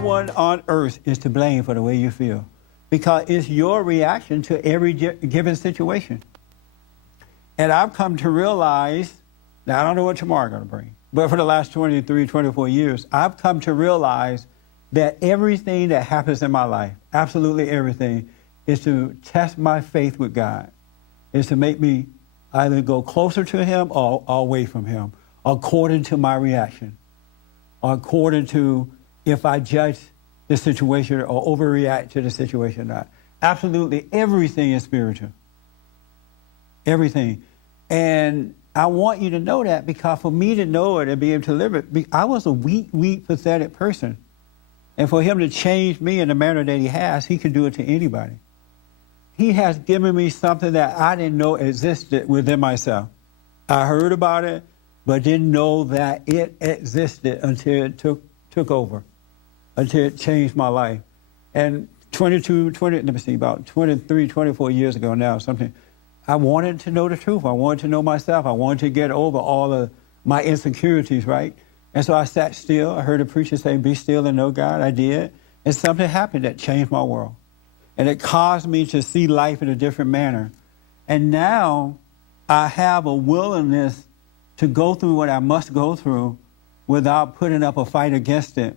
one on earth is to blame for the way you feel, because it's your reaction to every given situation. And I've come to realize, now I don't know what tomorrow's going to bring, but for the last 23, 24 years, I've come to realize that everything that happens in my life, absolutely everything, is to test my faith with God, is to make me either go closer to him or away from him, according to my reaction, or according to if I judge the situation or overreact to the situation or not. Absolutely everything is spiritual. Everything. And I want you to know that, because for me to know it and be able to live it, I was a weak, pathetic person. And for him to change me in the manner that he has, he can do it to anybody. He has given me something that I didn't know existed within myself. I heard about it, but didn't know that it existed until it took over, until it changed my life. And about 23, 24 years ago now, something, I wanted to know the truth. I wanted to know myself. I wanted to get over all of my insecurities, right? And so I sat still. I heard a preacher say, be still and know God. I did. And something happened that changed my world. And it caused me to see life in a different manner. And now I have a willingness to go through what I must go through without putting up a fight against it.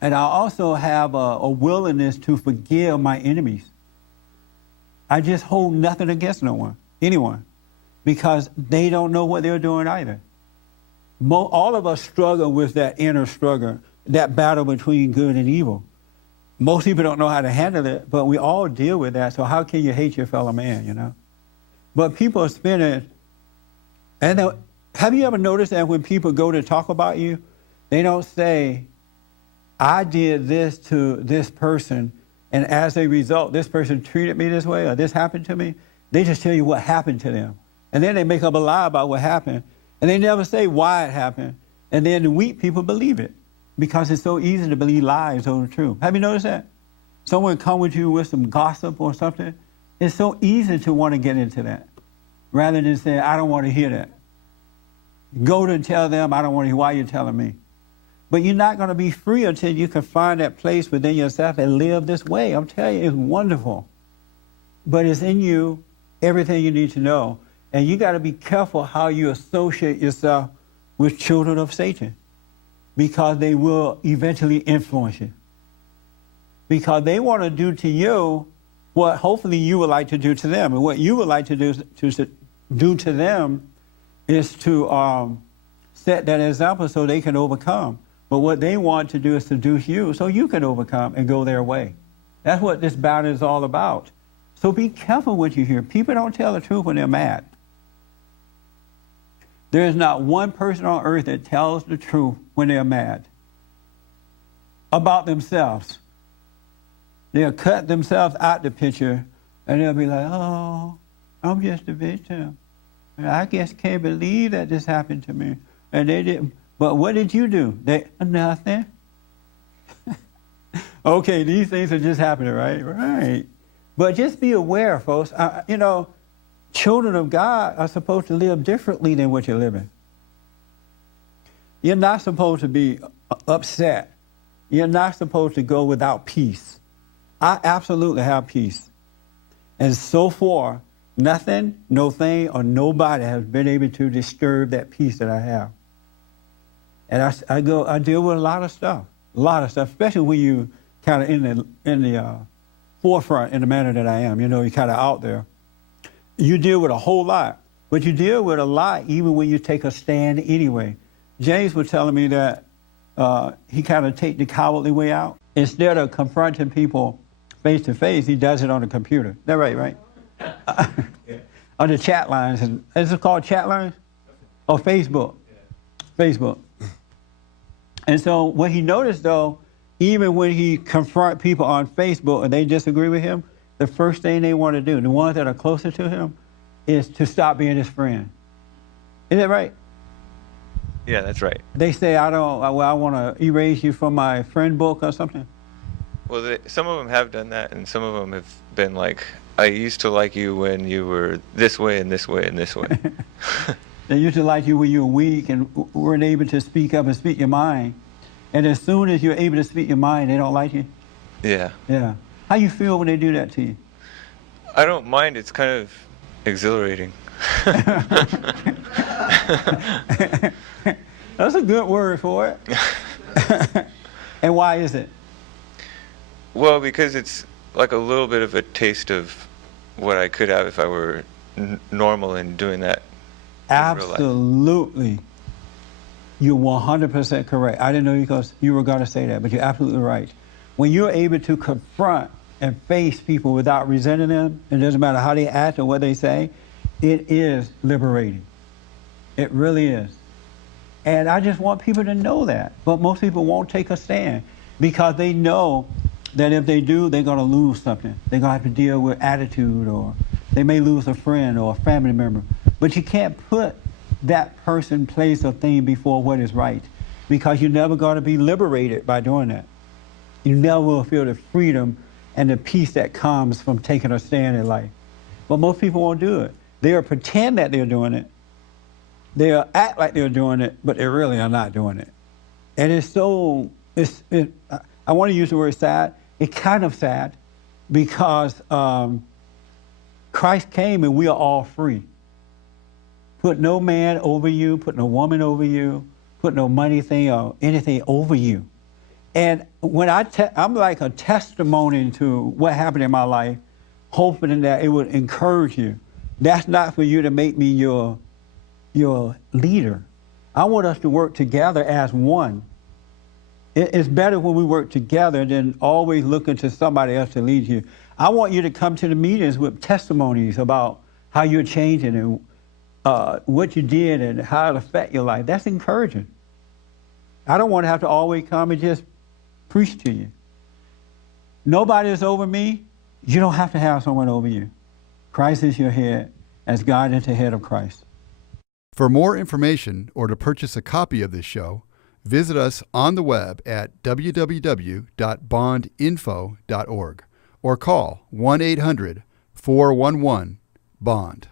And I also have a willingness to forgive my enemies. I just hold nothing against anyone, because they don't know what they're doing either. All of us struggle with that inner struggle, that battle between good and evil. Most people don't know how to handle it, but we all deal with that. So how can you hate your fellow man, you know? But people are spending, and have you ever noticed that when people go to talk about you, they don't say, I did this to this person, and as a result, this person treated me this way, or this happened to me. They just tell you what happened to them. And then they make up a lie about what happened. And they never say why it happened. And then the weak people believe it, because it's so easy to believe lies over the truth. Have you noticed that? Someone come with you with some gossip or something. It's so easy to want to get into that, rather than say, I don't want to hear that. Go to tell them, I don't want to hear why you're telling me. But you're not going to be free until you can find that place within yourself and live this way. I'm telling you, it's wonderful. But it's in you, everything you need to know. And you got to be careful how you associate yourself with children of Satan, because they will eventually influence you. Because they want to do to you what hopefully you would like to do to them. And what you would like to do to them is to set that example so they can overcome. But what they want to do is seduce you so you can overcome and go their way. That's what this battle is all about. So be careful what you hear. People don't tell the truth when they're mad. There is not one person on earth that tells the truth when they're mad about themselves. They'll cut themselves out the picture, and they'll be like, oh, I'm just a victim. I just can't believe that this happened to me. And they didn't. But what did you do? Nothing. Okay, these things are just happening, right? Right. But just be aware, folks. Children of God are supposed to live differently than what you're living. You're not supposed to be upset. You're not supposed to go without peace. I absolutely have peace. And so far, nothing, no thing, or nobody has been able to disturb that peace that I have. And I deal with a lot of stuff, especially when you kind of in the forefront in the manner that I am. You know, you're kind of out there. You deal with a whole lot, but you deal with a lot even when you take a stand anyway. James was telling me that he kind of take the cowardly way out. Instead of confronting people face to face, he does it on the computer. That's right? On the chat lines. Is it called chat lines? Or Facebook? Facebook. And so what he noticed, though, even when he confront people on Facebook and they disagree with him, the first thing they want to do, the ones that are closer to him, is to stop being his friend. Is that right? Yeah, that's right. They say, I want to erase you from my friend book or something. Well, some of them have done that, and some of them have been like, I used to like you when you were this way and this way and this way. They used to like you when you were weak and weren't able to speak up and speak your mind. And as soon as you're able to speak your mind, they don't like you? Yeah. Yeah. How you feel when they do that to you? I don't mind. It's kind of exhilarating. That's a good word for it. And why is it? Well, because it's like a little bit of a taste of what I could have if I were normal in doing that in real life. Absolutely. You're 100% correct. I didn't know you were going to say that, but you're absolutely right. When you're able to confront and face people without resenting them, it doesn't matter how they act or what they say, it is liberating. It really is. And I just want people to know that. But most people won't take a stand because they know that if they do, they're going to lose something. They're going to have to deal with attitude, or they may lose a friend or a family member. But you can't put that person, place, or thing before what is right, because you're never going to be liberated by doing that. You never will feel the freedom and the peace that comes from taking a stand in life. But most people won't do it. They'll pretend that they're doing it. They'll act like they're doing it, but they really are not doing it. And it's so, I want to use the word sad. It's kind of sad because Christ came and we are all free. Put no man over you, put no woman over you, put no money thing or anything over you. And when I'm like a testimony to what happened in my life, hoping that it would encourage you. That's not for you to make me your leader. I want us to work together as one. It's better when we work together than always looking to somebody else to lead you. I want you to come to the meetings with testimonies about how you're changing and what you did and how it affected your life. That's encouraging. I don't want to have to always come and just preach to you. Nobody is over me. You don't have to have someone over you. Christ is your head, as God is the head of Christ. For more information or to purchase a copy of this show, visit us on the web at www.bondinfo.org or call 1-800-411-BOND.